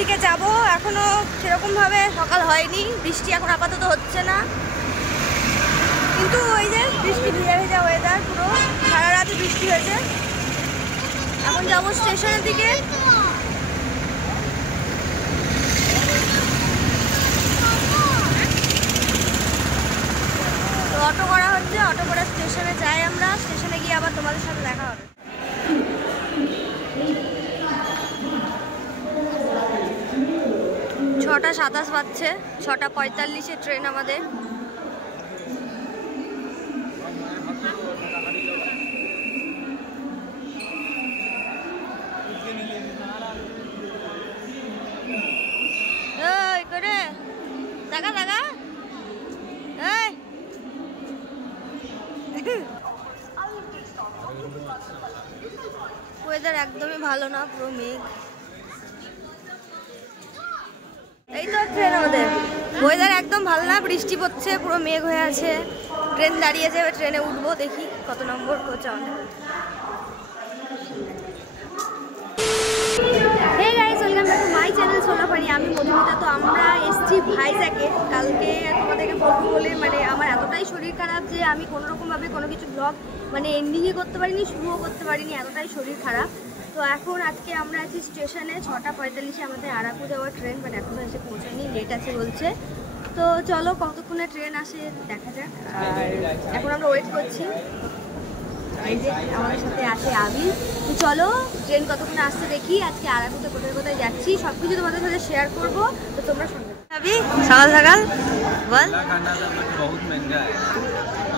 দিকে যাব। এখনো সেরকম ভাবে সকাল হয়নি, বৃষ্টি এখন আপাতত হচ্ছে না, কিন্তু ওই যে বৃষ্টি ভিজা ভেজা ওয়েদার, পুরো সারা রাতে বৃষ্টি হয়েছে। এখন যাবো স্টেশনের দিকে। তো অটো করা হচ্ছে, অটো করে স্টেশনে যাই আমরা। স্টেশনে গিয়ে আবার তোমাদের সাথে দেখা হবে। 6:27 বাজছে, 6:45 ট্রেন আমাদের। ওয়েদার একদমই ভালো না, পুরো মেঘ। এই তো ট্রেন আমাদের, ওয়েদার একদম ভালো না, বৃষ্টি পড়ছে, পুরো মেঘ হয়ে আছে। ট্রেন দাঁড়িয়েছে, এবার ট্রেনে উঠবো, দেখি কত নম্বর কোচ আমাদের। Hey guys, welcome back to my channel Sonapani. আমি মধুমিতা। তো আমরা এসছি ভাইজ্যাগে। কালকে তোমাদেরকে বলবো বলে মানে আমার এতটাই শরীর খারাপ যে আমি কোনোরকমভাবে কোনো কিছু ব্লগ মানে এন্ডিংই করতে পারিনি, শুরুও করতে পারিনি, এতটাই শরীর খারাপ। তো এখন আজকে আমরা আছি স্টেশনে, 6:45 আমাদের আরাকু যাওয়ার ট্রেন, মানে এখনও এসে পৌঁছায়নি, লেট আছে বলছে। তো চলো কতক্ষণে ট্রেন আসে দেখা যাক। আর এখন আমরা ওয়েট করছি। এই যে আমাদের সাথে আছে আবির। তো চলো ট্রেন কতক্ষণে আসতে দেখি। আজকে আরাকুতে কোথায় কোথায় যাচ্ছি সব কিছু তোমাদের সাথে শেয়ার করবো, তো তোমরা শুনবে। আবি সকাল সকাল বল। बहुत महंगा है,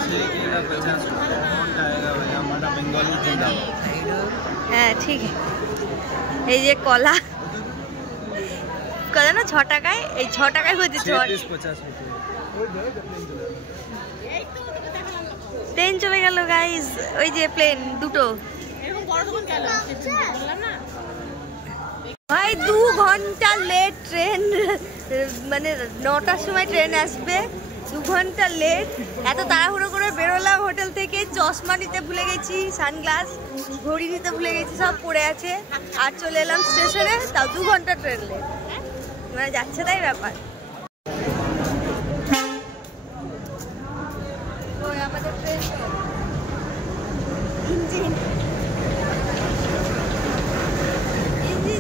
6 केला 50 रुपये कौन खाएगा भाई, हमारा बंगाली जिंदाबाद। হ্যাঁ ঠিক। এই যে কলা, কলা না 6 টাকায়, এই 6 টাকায় হচ্ছে 50 रुपये। ট্রেন চলে গেল গাইস, ওই যে প্লেন দুটো। ভাই 2 ঘন্টা লেট ট্রেন, মানে 9টার সময় ট্রেন আসবে, 2 ঘন্টা লেট। এত তাড়াহুড়ো করে বেরোলাম হোটেল থেকে, চশমা নিতে ভুলে গেছি, সানগ্লাস, ঘড়ি নিতে ভুলে গেছি, সব পড়ে আছে। আর চলে এলাম স্টেশনে, তাও 2 ঘন্টা ট্রেন লেট, মানে যাচ্ছে তাই ব্যাপার। আমাদের ট্রেন ইঞ্জিন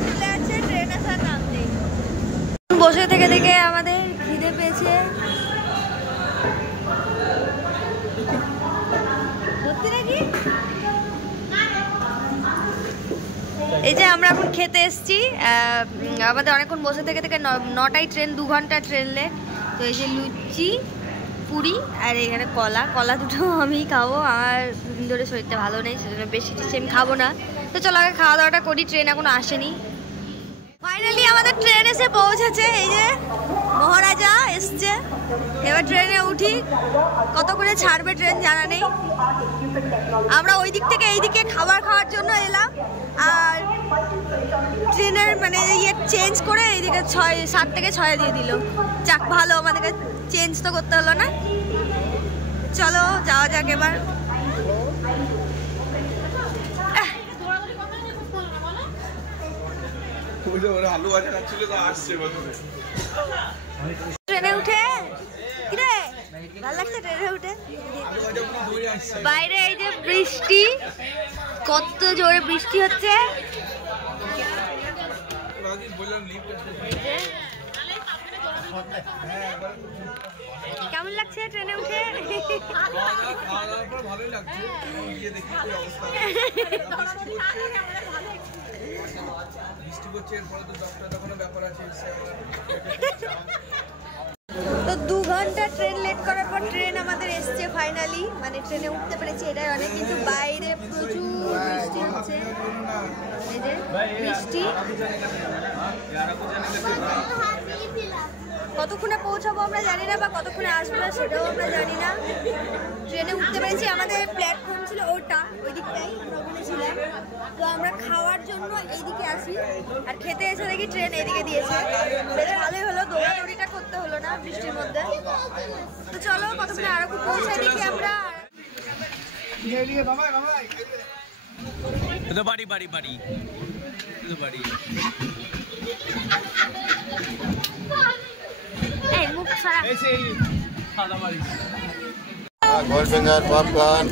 চলে আছে, ট্রেন আসার নাম নেই। বসে থেকে থেকে আমাদের খিদে পেয়েছে। সত্যি নাকি? এই যে আমরা এখন খেতে এসছি, আমাদের অনেকক্ষণ বসে থেকে থেকে 9টায় ট্রেন, 2 ঘন্টা ট্রেন লেট। তো এই যে লুচি, পুরি আর এখানে কলা, কলা দুটো আমি খাবো, আমার দুদিন ধরে শরীরটা ভালো নেই, সেজন্য বেশি কিছু আমি খাবো না। তো চলো আগে খাওয়া দাওয়াটা করি, ট্রেন এখনো আসেনি। ফাইনালি আমাদের ট্রেন এসে পৌঁছেছে, এই যে মহারাজা এসছে। এবার ট্রেনে উঠি, কত করে ছাড়বে ট্রেন জানা নেই। আমরা ওই দিক থেকে এই দিকে খাবার খাওয়ার জন্য এলাম, আর ট্রেনের মানে ইয়ে চেঞ্জ করে এইদিকে 7 থেকে 6 দিয়ে দিল। যাক ভালো, আমাদেরকে চেঞ্জ তো করতে হলো না। চলো যাওয়া যাক এবার। ট্রেনে উঠে কিরে ভালো লাগছে, ট্রেনে উঠে। বাইরে এই যে বৃষ্টি, কত জোরে বৃষ্টি হচ্ছে। কেমন লাগছে ট্রেনে উঠে? তো 2 ঘন্টা ট্রেন লেট করার পর ট্রেন আমাদের এসছে ফাইনালি, মানে ট্রেনে উঠতে পেরেছি, এটাই অনেক। কিন্তু বাইরে প্রচুর বৃষ্টি হচ্ছে, এই যে বৃষ্টি। কতক্ষণে পৌঁছাবো আমরা জানি না, বা কতক্ষণে আসবো সেটাও আমরা জানি না। ট্রেনে উঠতে পেরেছি, আমাদের প্ল্যাটফর্ম ছিল ওটা, ওই দিকটাই আমরা ওখানে ছিলাম। তো আমরা খাওয়ার জন্য এইদিকে আসি, আর খেতে এসে দেখি ট্রেন এদিকে দিয়েছে। বেশ ভালোই হলো, দৌড়াদৌড়িটা করতে হলো না বৃষ্টির মধ্যে। তো চলো কতক্ষণে আরো খুব পৌঁছাই দেখি আমরা। বাড়ি বাড়ি বাড়ি বাড়ি গোলফিঙ্গার পপকর্ন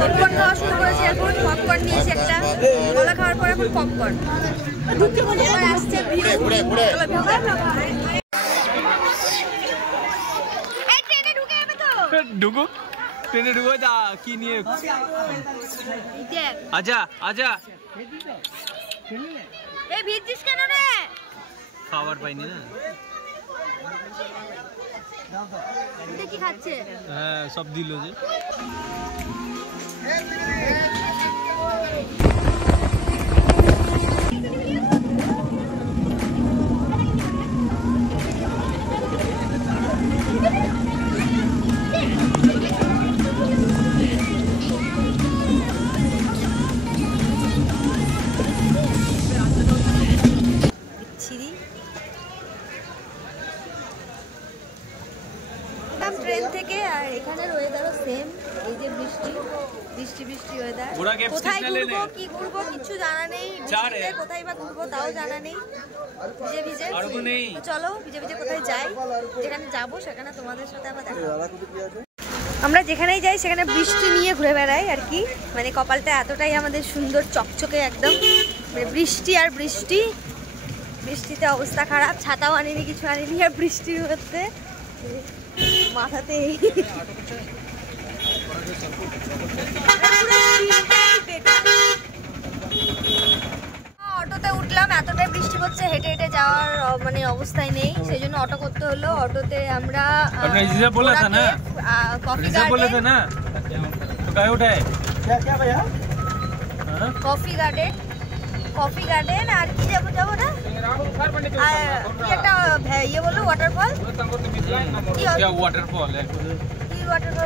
পপকর্ন খাওয়া শুরু করেছি এখন। পপকর্ন নিয়েছি একটা, কলা খাওয়ার পর এখন পপকর্ন। এবার আসছে ভিউ। চলো ভিউ দেখো। এই ট্রেনে ঢুকে যাবে তো? ঢুকো ট্রেনে ঢুকো যা কি নিয়ে দেখ আজা আজা এই ভিড়ছিস কেন রে? খাবার পাইনি না। কি খাচ্ছে? হ্যাঁ সব দিল যে ট্রেন থেকে। আর এখানের ওয়েদারও সেম, এই যে বৃষ্টি বৃষ্টি বৃষ্টি ওয়েদার। কোথায় ঘুরবো কি ঘুরবো কিছু জানা নেই, বৃষ্টিতে কোথায় বা ঘুরবো তাও জানা নেই। ভিজে ভিজে চলো ভিজে ভিজে কোথায় যাই, যেখানে যাবো সেখানে তোমাদের সাথে আবার দেখা হবে। আমরা যেখানেই যাই সেখানে বৃষ্টি নিয়ে ঘুরে বেড়াই আর কি। মানে কপালটা এতটাই আমাদের সুন্দর চকচকে একদম, মানে বৃষ্টি আর বৃষ্টি। বৃষ্টিতে অবস্থা খারাপ, ছাতাও আনিনি কিছু আনিনি, আর বৃষ্টির মধ্যে মাথাতে অটোতে উঠলাম, এতটাই বৃষ্টি পড়ছে হেঁটে হেঁটে যাওয়ার মানে অবস্থায় নেই, সেই জন্য অটো করতে হলো। অটোতে আমরা কফি গার্ডেন আর কি যাবো না কি একটা ইয়ে বললো ওয়াটারফল,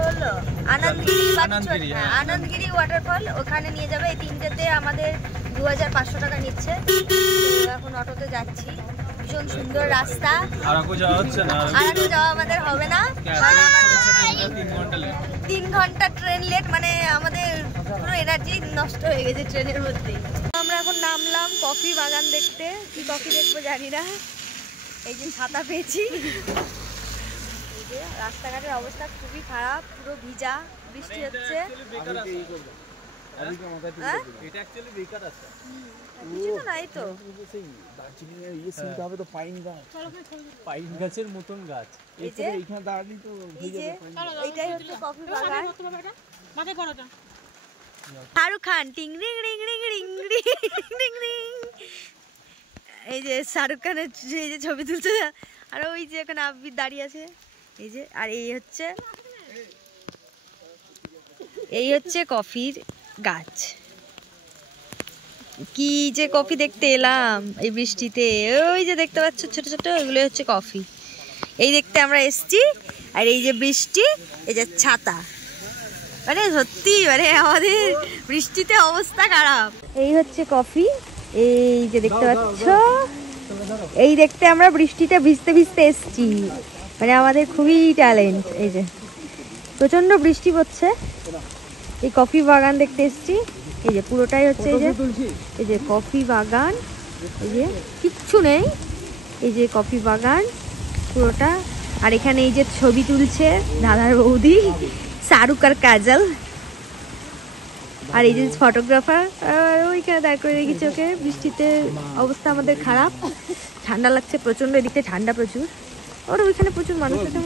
বললো আনন্দগিরি ওয়াটারফল, ওখানে নিয়ে যাবে। এই তিনটেতে আমাদের 2500 টাকা নিচ্ছে। এখন অটোতে যাচ্ছি, ভীষণ সুন্দর রাস্তা। আরাকু যাওয়া আমাদের হবে না, 3 ঘন্টা ট্রেন লেট, মানে আমাদের পুরো এনার্জি নষ্ট হয়ে গেছে ট্রেনের মধ্যে। আমরা এখন নামলাম কফি বাগান দেখতে, কি কফি দেখবো জানি না। এই যে ছাতা পেয়েছি। রাস্তাঘাটের অবস্থা খুবই খারাপ, পুরো ভিজা, বৃষ্টি হচ্ছে। পাইন গাছের মতন গাছ, শাহরুখ খান টিং ring ring ring ring ring ring. এই যে শাহরুখ খানের এই যে ছবি তুলছে, আর ওই যে এখানে আব্বির দাঁড়িয়ে আছে। এই যে আর এই হচ্ছে কফির গাছ। কি যে কফি দেখতে এলাম এই বৃষ্টিতে, ওই যে দেখতে পাচ্ছ ছোট ছোট, ওইগুলো হচ্ছে কফি। এই দেখতে আমরা এসছি, আর এই যে বৃষ্টি, এই যে ছাতা, মানে সত্যি মানে আমাদের বৃষ্টিতে অবস্থা খারাপ। এই হচ্ছে কফি, এই যে দেখতে পাচ্ছ, এই দেখতে আমরা বৃষ্টিতে ভিজতে ভিজতে এসছি, মানে আমাদের খুবই ট্যালেন্ট। এই যে প্রচন্ড বৃষ্টি পড়ছে, এই কফি বাগান দেখতে এসছি। এই যে পুরোটাই হচ্ছে এই যে কফি বাগান, এই যে কিচ্ছু নেই, এই যে কফি বাগান পুরোটা। আর এখানে এই যে ছবি তুলছে দাদার বৌদি শাহরুখ আর কাজল, আর এই যে ফটোগ্রাফার ওইখানে দাঁড় করে রেখেছে ওকে। বৃষ্টিতে অবস্থা আমাদের খারাপ, ঠান্ডা লাগছে প্রচন্ড, এদিকে ঠান্ডা প্রচুর, ওর ওইখানে প্রচুর মানুষ আছে।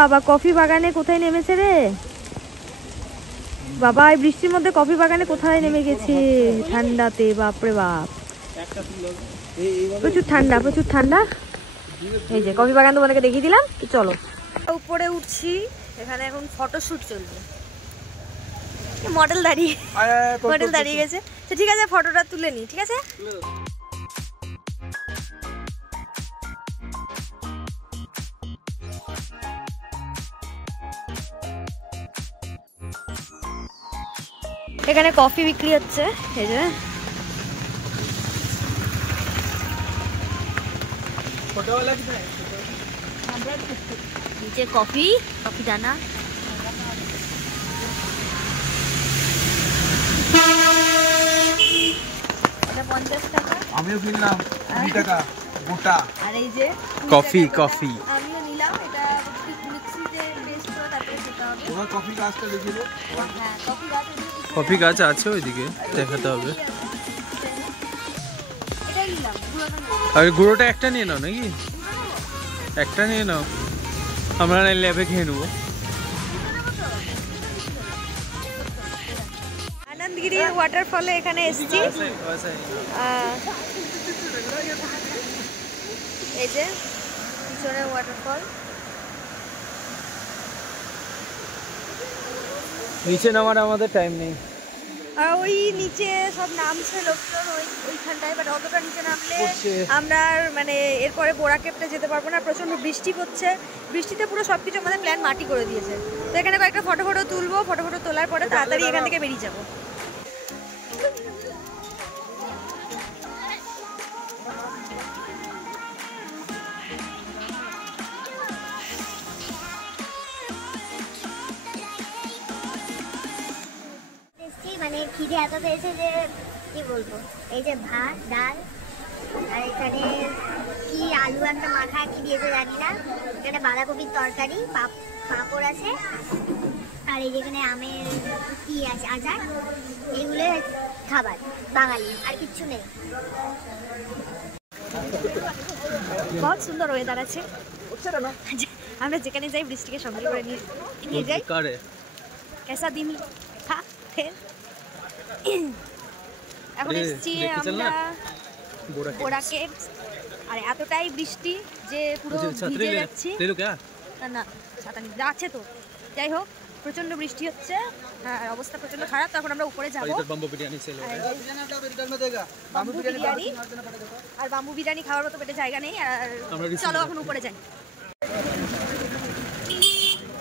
বাবা কফি বাগানে কোথায় নেমেছে রে বাবা, এই বৃষ্টির মধ্যে কফি বাগানে কোথায় নেমে গেছে ঠান্ডাতে, বাপরে বাপ প্রচুর ঠান্ডা প্রচুর ঠান্ডা। এই যে কফি বাগান তোমাদেরকে দেখিয়ে দিলাম, চলো উপরে উঠছি। এখানে এখন ফটোশুট চলবে, মডেল দাঁড়িয়ে গেছে। তো ঠিক আছে ফটোটা তুলে নি, ঠিক আছে। এখানে কফি বিক্রি হচ্ছে, এই যে নিচে কফি দানা। এটা 50 টাকা, আমিও কিনলাম। 20 টাকা গোটা। আর এই যে কফি আমিও নিলাম, এটা মিক্সিতে পেস্ট করে তারপরে খেতে হবে। তোমার কফি গাছটা দেখিয়ে দাও। হ্যাঁ কফি গাছ কফি গাছ আছে ওইদিকে, দেখাতে হবে। এটাই নিলাম পুরোটা নিলাম। আর গুঁড়োটা একটা নিয়ে নাও নাকি? একটা নিয়ে নাও, আমরা ল্যাবে খেয়ে নেবো। আনন্দগিরি ওয়াটারফলে এখানে এসেছি। এই যে পিছনে ওয়াটারফল, নিচে নামার আমাদের টাইম নেই। আর ওই নিচে সব নামছে লোকজন ওইখানটায়, বাট অতটা নিচে নামলে আমরা মানে এরপরে বোরা কেপটা যেতে পারবো না, প্রচণ্ড বৃষ্টি পড়ছে। বৃষ্টিতে পুরো সব কিছু আমাদের প্ল্যান মাটি করে দিয়েছে। তো এখানে কয়েকটা ফটো তুলবো, ফটো তোলার পরে তাড়াতাড়ি এখান থেকে বেরিয়ে যাবো। মানে খিদে এত পেয়েছে যে কি বলবো। এই যে ভাত ডাল, আর এখানে কি আলু একটা মাখা কি দিয়েছে জানি না, এখানে বাঁধাকপির তরকারি, পাঁপড় আছে, আর এই যেখানে আমের কি আছে আচার, এইগুলো খাবার বাঙালি, আর কিচ্ছু নেই। বহুত সুন্দর ওয়েদার আছে, আমরা যেখানে যাই বৃষ্টিকে সঙ্গে করে নিয়ে যাই। কেসা দিন থা ফের এখন এসেছি আমরা বোরা কেভস, আর এতটাই বৃষ্টি যে পুরো ভিজে যাচ্ছি। না ছাতা নিতে আছে তো, যাই হোক প্রচন্ড বৃষ্টি হচ্ছে, আর অবস্থা প্রচন্ড খারাপ। তখন আমরা উপরে যাবো, বাম্বু বিরিয়ানি খাওয়ার মতো পেটে জায়গা নেই। আর চলো এখন উপরে যাই,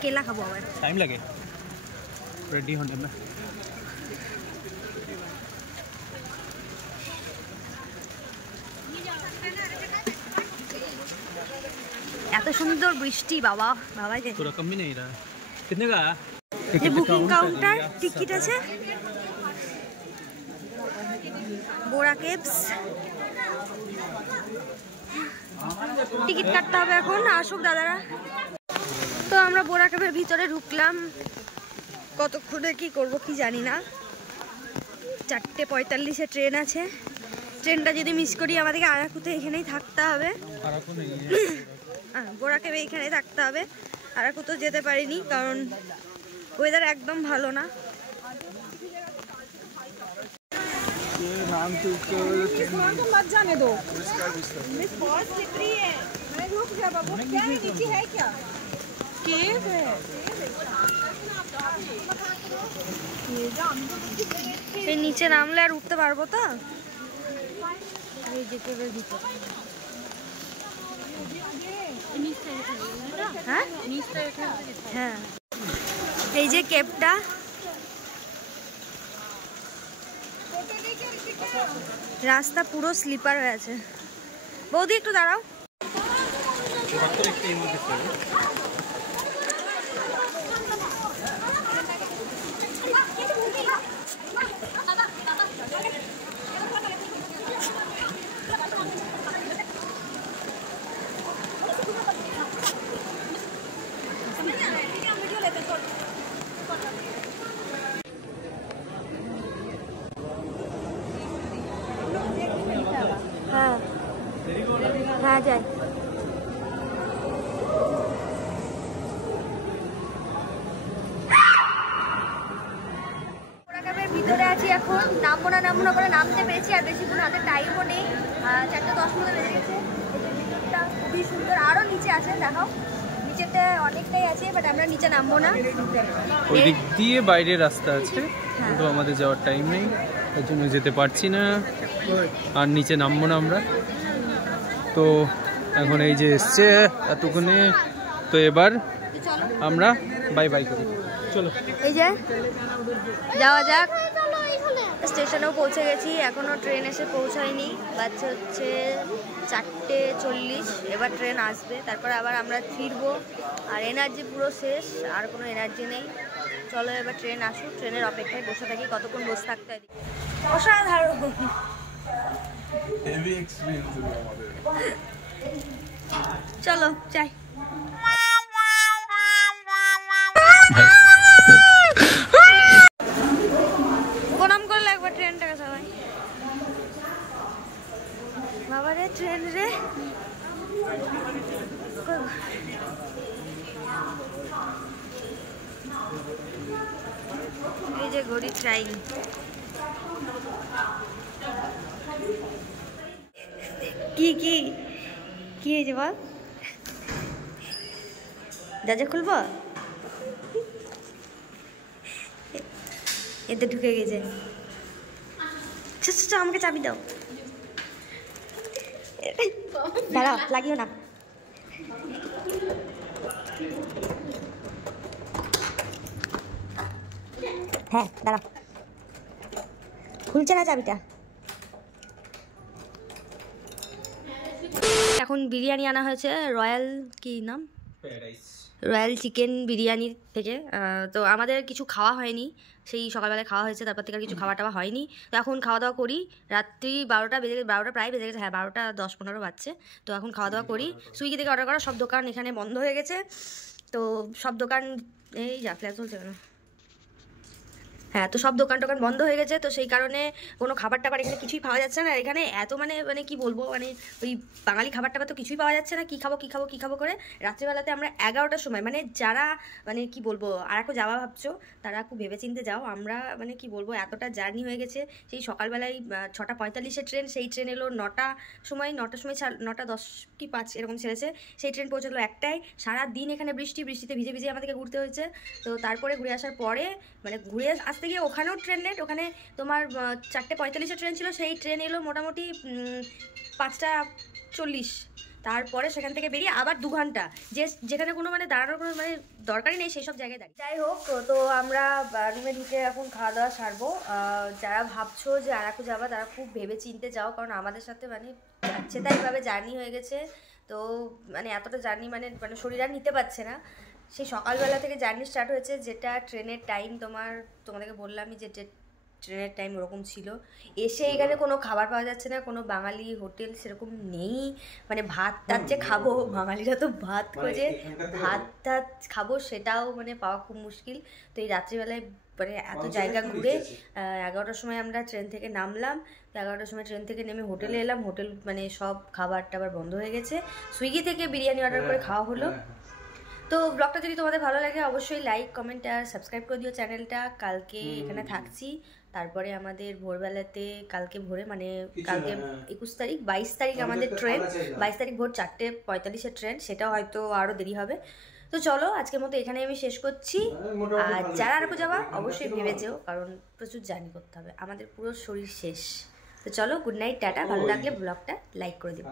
কেলা খাবো। আবার টাইম লাগে রেডি হতে না। এত সুন্দর বৃষ্টি, বাবা যে তোরা কম भी नहीं रहा कितने का ये बुकिंग काउंटर टिकट আছে বোরা কেভস, টিকিট কাটতে হবে এখন, আসুক দাদারা। তো আমরা বোরা কেভের ভিতরে ঢুকলাম, কতক্ষণে কি করব কি জানি না। 4:45-এ ট্রেন আছে, ট্রেনটা যদি মিস করি আমাদেরকে আরাকুতে এখানেই থাকতে হবে। বোরা কেভে এখানেই থাকতে হবে, আরাকু তো যেতে পারিনি কারণ ওয়েদার একদম ভালো না। मत जाने दो, मिस बहुत स्लिपरी है। मैं रुक जा बाबू, क्या है नीचे है क्या? केव है। এই নিচে নামলে আর উঠতে পারবো তো? এই যে কেভের ভিতর, হ্যাঁ হ্যাঁ এই যে কেভটা, রাস্তা পুরো স্লিপার হয়ে আছে। বৌদি একটু দাঁড়াও। হ্যাঁ হ্যাঁ যাই। ভিতরে আছি এখন, নামবো না করে নামতে পেরেছি, আর বেশিক্ষণ হাতে টাইমও নেই। 4:10 মতো বেজে গেছে। ভিতরটা খুবই সুন্দর, আরও নিচে আছে, দেখাও নিচেতে অনেকটাই আছে, বাট আমরা নিচে নামবো না। ওই দিক দিয়ে বাইরে রাস্তা আছে, কিন্তু আমাদের যাওয়ার টাইম নেই, তার জন্য যেতে পারছি না, আর নিচে নামবো না আমরা। তো এখন এই যে এসছে এতক্ষণে, তো এবার আমরা বাই বাই করি, চলো। এই যে যাওয়া যাক, স্টেশনেও পৌঁছে গেছি, এখনও ট্রেন এসে পৌঁছায়নি, বাচ্চা হচ্ছে 4:40, এবার ট্রেন আসবে, তারপর আবার আমরা ফিরবো। আর এনার্জি পুরো শেষ, আর কোনো এনার্জি নেই। চলো এবার ট্রেন আসুক, ট্রেনের অপেক্ষায় বসে থাকি, কতক্ষণ বসে থাকতে হয়। অসাধারণ হেভি এক্সপেরিয়েন্স হলো আমাদের। চলো যাই। প্রণাম করলে একবার ট্রেনটাকে সবাই। বাবারে ট্রেন রে, এই যে ঘড়ি ট্রেন। কি কি কি হয়েছে বল? দরজা খুলবো? এতে ঢুকে গেছে। আমাকে চাবি দাও। দাঁড়াও, লাগিও না। হ্যাঁ দাঁড়াও, খুলছে না চাবিটা। এখন বিরিয়ানি আনা হয়েছে রয়্যাল, কি নাম, রয়্যাল চিকেন বিরিয়ানি থেকে। তো আমাদের কিছু খাওয়া হয়নি, সেই সকালবেলায় খাওয়া হয়েছে, তারপর থেকে আর কিছু খাওয়া টাওয়া হয়নি। তো এখন খাওয়া দাওয়া করি, রাত্রি 12টা বেজে, 12টা প্রায় বেজে গেছে, হ্যাঁ 12টা 10-15 বাজছে। তো এখন খাওয়া দাওয়া করি। সুইগি থেকে অর্ডার করা সব দোকান এখানে বন্ধ হয়ে গেছে। তো সব দোকান, এই যা ফ্ল্যাশ চলছে কেন, হ্যাঁ, তো সব দোকান টোকান বন্ধ হয়ে গেছে। তো সেই কারণে কোনো খাবার টাবার এখানে কিছুই পাওয়া যাচ্ছে না। এখানে এত মানে কি বলবো, মানে ওই বাঙালি খাবার টাবার তো কিছুই পাওয়া যাচ্ছে না। কী খাবো করে রাত্রিবেলাতে আমরা 11টার সময়, মানে যারা মানে কি বলবো আর একটু যাওয়া ভাবছো তারা খুব ভেবেচিন্তে যাও। আমরা মানে কি বলবো, এতটা জার্নি হয়ে গেছে। সেই সকালবেলায় 6:45-এর ট্রেন, সেই ট্রেন এলো 9টার সময় 9:10 কি 5 এরকম ছেড়েছে। সেই ট্রেন পৌঁছলো 1টায়। সারাদিন এখানে বৃষ্টিতে ভিজে আমাদেরকে ঘুরতে হয়েছে। তো তারপরে ঘুরে আসার পরে, মানে ঘুরে আসতে গিয়ে ওখানেও ট্রেন লেট। ওখানে তোমার 4:45-এর ট্রেন ছিল, সেই ট্রেন এলো মোটামুটি 5:40। তারপরে সেখান থেকে বেরিয়ে আবার 2 ঘন্টা, যেখানে কোনো মানে দাঁড়ানোর কোনো মানে দরকারই নেই, সেই সব জায়গায় দাঁড়িয়ে। যাই হোক, তো আমরা রুমে ঢুকে এখন খাওয়া দাওয়া সারবো। যারা ভাবছো যে আরাকু যাবা, তারা খুব ভেবে চিনতে যাও, কারণ আমাদের সাথে মানে যাচ্ছে তাইভাবে জার্নি হয়ে গেছে। তো মানে এতটা জার্নি মানে শরীর আর নিতে পারছে না। সেই সকালবেলা থেকে জার্নি স্টার্ট হয়েছে, যেটা ট্রেনের টাইম তোমাদেরকে বললামই যে ট্রেনের টাইম ওরকম ছিল। এসে এখানে কোনো খাবার পাওয়া যাচ্ছে না, কোনো বাঙালি হোটেল সেরকম নেই। মানে ভাত টাত যে খাবো, বাঙালিরা তো ভাত খোঁজে, ভাত টাত খাবো সেটাও মানে পাওয়া খুব মুশকিল। তো এই রাত্রিবেলায় মানে এত জায়গা ঘুরে 11টার সময় আমরা ট্রেন থেকে নামলাম। তো 11টার সময় ট্রেন থেকে নেমে হোটেলে এলাম। হোটেল মানে সব খাবার টাবার বন্ধ হয়ে গেছে। সুইগি থেকে বিরিয়ানি অর্ডার করে খাওয়া হলো। তো ব্লগটা যদি তোমাদের ভালো লাগে অবশ্যই লাইক, কমেন্ট আর সাবস্ক্রাইব করে দিও চ্যানেলটা। কালকে এখানে থাকছি, তারপরে আমাদের ভোরবেলাতে কালকে ভোরে মানে কালকে 21 তারিখ 22 তারিখ আমাদের ট্রেন, 22 তারিখ ভোর 4:45-এর ট্রেন, সেটাও হয়তো আরও দেরি হবে। তো চলো আজকের মতো এখানে আমি শেষ করছি। আর যারা আরও যাওয়া অবশ্যই ভেবে যেও, কারণ প্রচুর জার্নি করতে হবে, আমাদের পুরো শরীর শেষ। তো চলো, গুড নাইট, টাটা। ভালো লাগলে ব্লগটা লাইক করে দিও।